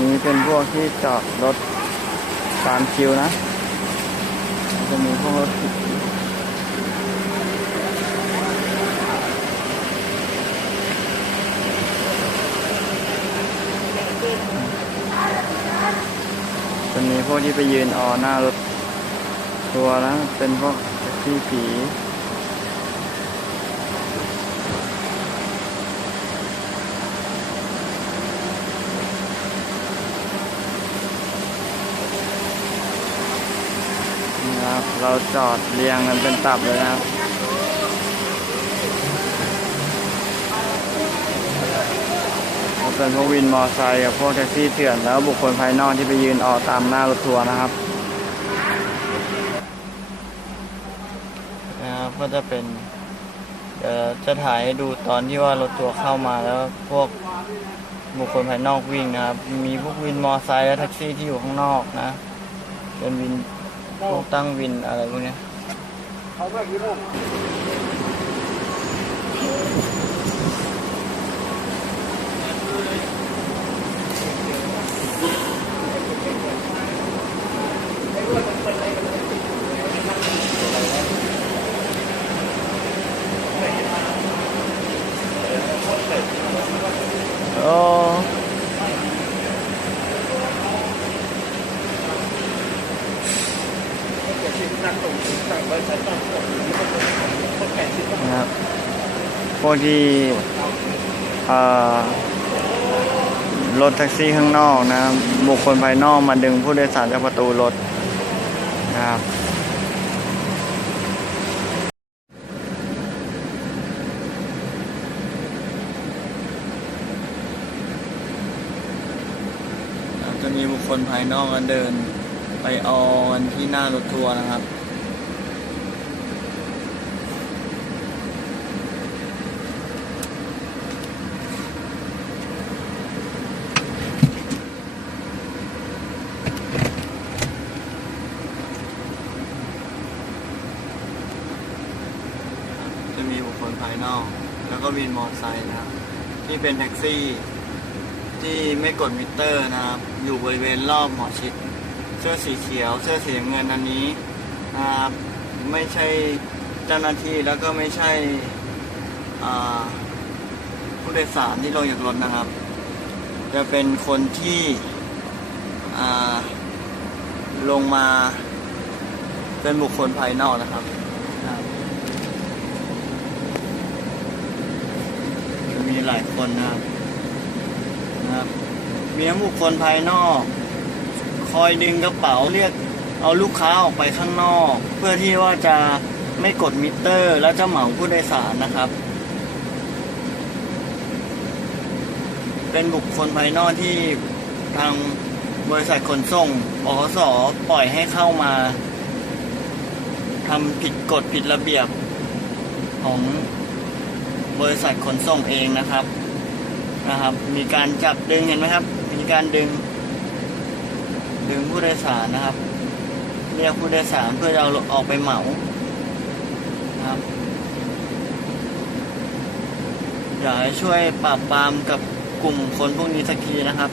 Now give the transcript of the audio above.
นี้เป็นพวกที่จอดรถตามคิวนะ จะมีพวกรถติดจะมีพวกที่ไปยืนออหน้ารถทัวร์นะ เป็นพวกแท็กซี่ผี นี่ครับ เราจอดเรียงกันเป็นตับเลยนะครับเป็นพวกวินมอไซค์กับพวกแท็กซี่เถื่อนแล้วบุคคลภายนอกที่ไปยืนออกตามหน้ารถทัวร์นะครับนะครับก็จะเป็นเดี๋ยวจะถ่ายให้ดูตอนที่ว่ารถทัวร์เข้ามาแล้วพวกบุคคลภายนอกวิ่งนะครับ มีพวกวินมอไซค์และแท็กซี่ที่อยู่ข้างนอกนะ เป็นวิน พวกตั้งวินอะไรพวกเนี้ยโอ้ นะครับพวกที่รถแท็กซี่ข้างนอกนะครับบุคคลภายนอกมาดึงผู้โดยสารจากประตูรถนะครับจะมีบุคคลภายนอกกันเดิน ไปออกันที่หน้ารถทัวร์นะครับ จะมีบุคคลภายนอก แล้วก็วินมอเตอร์ไซค์นะครับ ที่เป็นแท็กซี่ ที่ไม่กดมิเตอร์นะครับ อยู่บริเวณรอบหมอชิด เสื้อสีเขียว เสื้อสีเงินอันนี้ไม่ใช่เจ้าหน้าที่แล้วก็ไม่ใช่ผู้โดยสารที่ลงจากรถนะครับ จะเป็นคนที่ลงมาเป็นบุคคลภายนอกนะครับมีหลายคนนะครับนะครับมีทั้งบุคคลภายนอก คอยดึงกระเป๋าเรียกเอาลูกค้าออกไปข้างนอก เพื่อที่ว่าจะไม่กดมิเตอร์ และจะเหมาผู้โดยสารนะครับ เป็นบุคคลภายนอกที่ทางบริษัทขนส่งบขสปล่อยให้เข้ามาทำผิดกฎผิดระเบียบของบริษัทขนส่งเองนะครับนะครับ มีการจับดึงเห็นไหมครับ มีการดึง ดึงผู้โดยสารนะครับ เรียกผู้โดยสารเพื่อเอาออกไปเหมาครับอยากให้ช่วยปราบปรามกับกลุ่มคนพวกนี้สักทีนะครับ